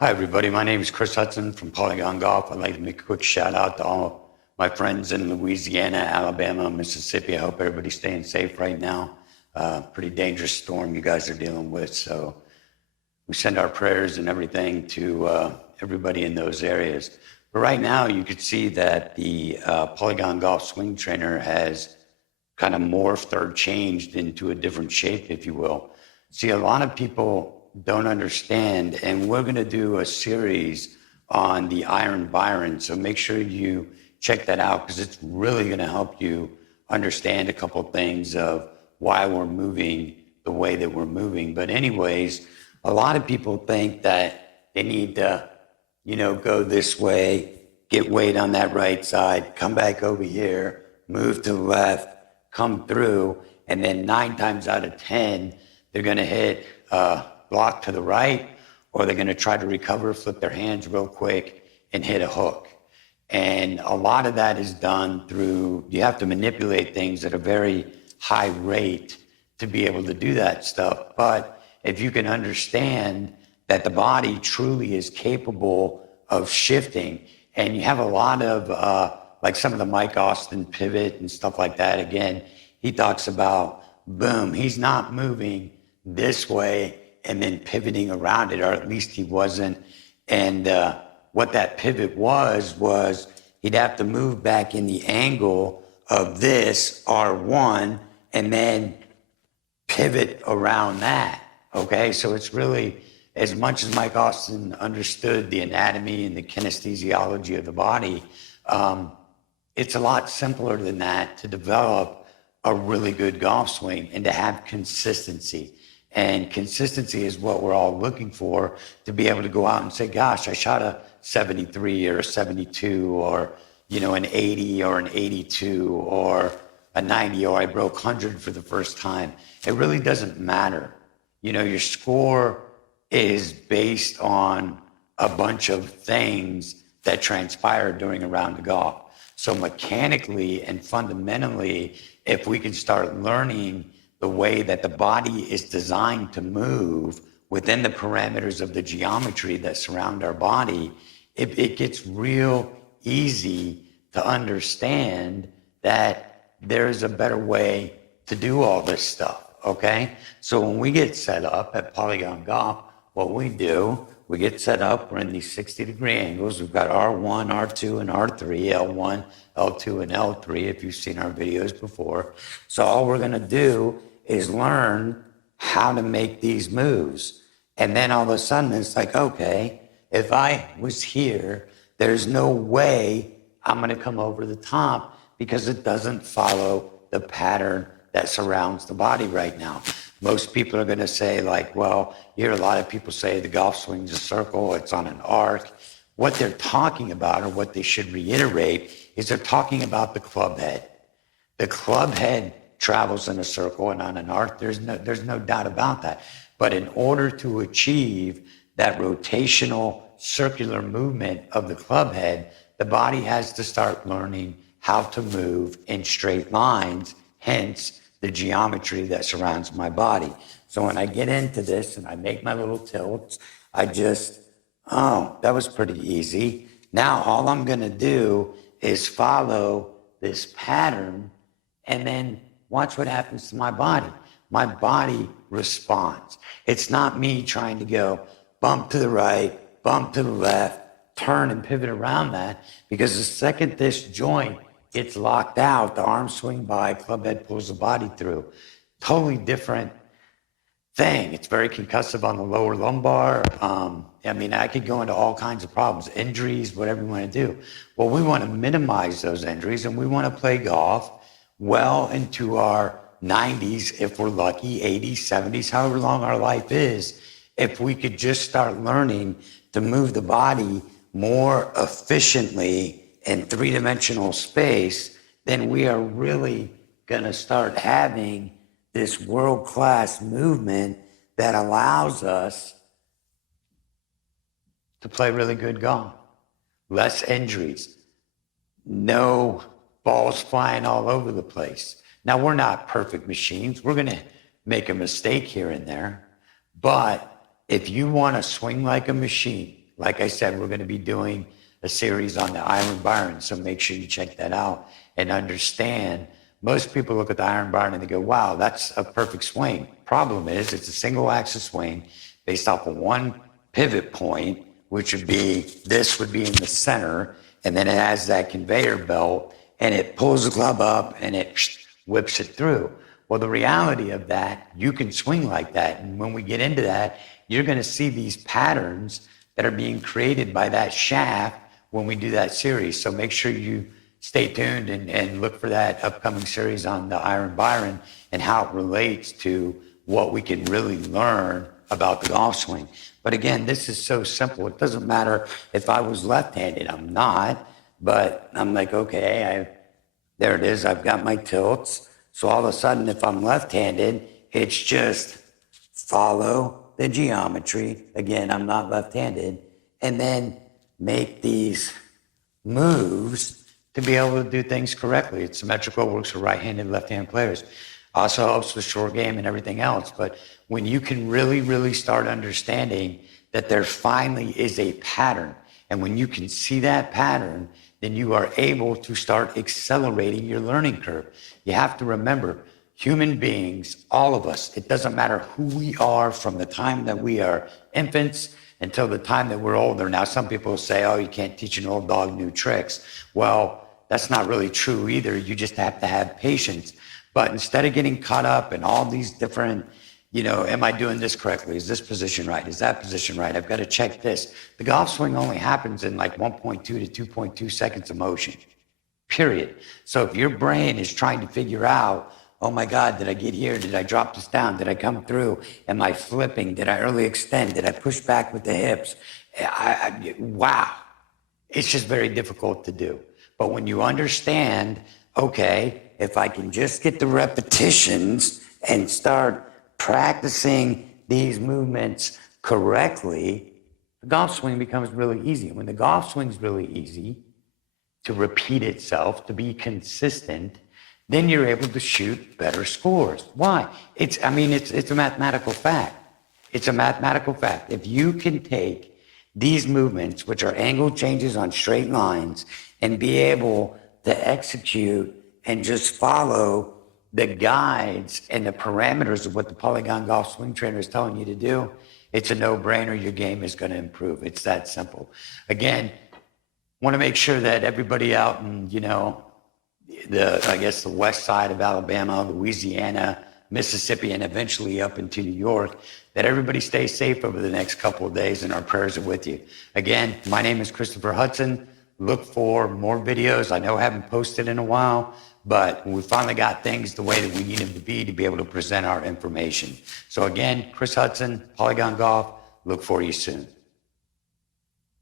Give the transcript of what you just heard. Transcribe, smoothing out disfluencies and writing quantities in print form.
Hi, everybody. My name is Chris Hudson from PolygonGolf. I'd like to make a quick shout out to all my friends in Louisiana, Alabama, Mississippi. I hope everybody's staying safe right now. Pretty dangerous storm you guys are dealing with. So we send our prayers and everything to everybody in those areas. But right now, you could see that the PolygonGolf swing trainer has kind of morphed or changed into a different shape, if you will. See, a lot of people don't understand, and we're going to do a series on the Iron Byron, so make sure you check that out because it's really going to help you understand a couple things of why we're moving the way that we're moving. But anyways, a lot of people think that they need to, go this way, get weight on that right side, come back over here, move to the left, come through, and then 9 times out of 10, they're going to hit block to the right, or they're going to try to recover, flip their hands real quick, and hit a hook. And a lot of that is done through, you have to manipulate things at a very high rate to be able to do that stuff. But if you can understand that the body truly is capable of shifting, and you have a lot of, like some of the Mike Austin pivot and stuff like that, again, he talks about, boom, he's not moving this way and then pivoting around it, or at least he wasn't. And what that pivot was he'd have to move back in the angle of this R1 and then pivot around that, okay? So it's really, as much as Mike Austin understood the anatomy and the kinesthesiology of the body, it's a lot simpler than that to develop a really good golf swing and to have consistency. And consistency is what we're all looking for, to be able to go out and say, gosh, I shot a 73 or a 72 or, an 80 or an 82 or a 90, or I broke 100 for the first time. It really doesn't matter. Your score is based on a bunch of things that transpire during a round of golf. So mechanically and fundamentally, if we can start learning the way that the body is designed to move within the parameters of the geometry that surround our body, it gets real easy to understand that there's a better way to do all this stuff, okay? So when we get set up at Polygon Golf, what we do, we get set up, we're in these 60-degree angles. We've got R1, R2, and R3, L1, L2, and L3, if you've seen our videos before. So all we're gonna do is learn how to make these moves. And then all of a sudden it's like, okay, if I was here, there's no way I'm gonna come over the top because it doesn't follow the pattern that surrounds the body right now. Most people are gonna say like, well, you hear a lot of people say the golf swing's a circle, it's on an arc. What they're talking about, or what they should reiterate, is they're talking about the club head. The club head travels in a circle and on an arc, there's no doubt about that. But in order to achieve that rotational circular movement of the club head, the body has to start learning how to move in straight lines, hence the geometry that surrounds my body. So when I get into this and I make my little tilts, that was pretty easy. Now all I'm gonna do is follow this pattern and then watch what happens to my body. My body responds. It's not me trying to go bump to the right, bump to the left, turn and pivot around that, because the second this joint gets locked out, the arms swing by, club head pulls the body through. Totally different thing. It's very concussive on the lower lumbar. I could go into all kinds of problems, injuries, whatever you want to do. Well, we want to minimize those injuries, and we want to play golf well into our 90s, if we're lucky, 80s, 70s, however long our life is. If we could just start learning to move the body more efficiently in three-dimensional space, then we are really going to start having this world-class movement that allows us to play really good golf. Less injuries, no balls flying all over the place. Now, we're not perfect machines. We're going to make a mistake here and there. But if you want to swing like a machine, like I said, we're going to be doing a series on the Iron Byron, so make sure you check that out and understand. Most people look at the Iron Byron and they go, wow, that's a perfect swing. Problem is, it's a single axis swing based off of one pivot point, which would be, this would be in the center, and then it has that conveyor belt, and it pulls the club up and it whips it through. Well, the reality of that, you can swing like that. And when we get into that, you're going to see these patterns that are being created by that shaft when we do that series. So make sure you stay tuned and look for that upcoming series on the Iron Byron and how it relates to what we can really learn about the golf swing. But again, this is so simple. It doesn't matter if I was left-handed. I'm not, but I'm like, okay, there it is. I've got my tilts. So all of a sudden, if I'm left-handed, it's just follow the geometry. Again, I'm not left-handed. And then make these moves to be able to do things correctly. It's symmetrical, works for right-handed, left-handed players. Also helps with short game and everything else. But when you can really, really start understanding that there finally is a pattern, and when you can see that pattern, then you are able to start accelerating your learning curve. You have to remember, human beings, all of us, it doesn't matter who we are from the time that we are infants until the time that we're older. Now, some people say, oh, you can't teach an old dog new tricks. Well, that's not really true either. You just have to have patience. But instead of getting caught up in all these different, am I doing this correctly? Is this position right? Is that position right? I've got to check this. The golf swing only happens in like 1.2 to 2.2 seconds of motion, period. So if your brain is trying to figure out, oh my God, did I get here? Did I drop this down? Did I come through? Am I flipping? Did I early extend? Did I push back with the hips? Wow. It's just very difficult to do. But when you understand, okay, if I can just get the repetitions and start practicing these movements correctly, the golf swing becomes really easy. When the golf swing's really easy to repeat itself, to be consistent, then you're able to shoot better scores. Why? It's a mathematical fact. It's a mathematical fact. If you can take these movements, which are angle changes on straight lines, and be able to execute and just follow the guides and the parameters of what the Polygon Golf swing trainer is telling you to do, it's a no-brainer. Your game is going to improve. It's that simple. Again, want to make sure that everybody out in, the west side of Alabama, Louisiana, Mississippi, and eventually up into New York, that everybody stays safe over the next couple of days, and our prayers are with you. Again, my name is Christopher Hudson. Look for more videos. I know I haven't posted in a while, but we finally got things the way that we need them to be able to present our information. So again, Chris Hudson, Polygon Golf, look for you soon.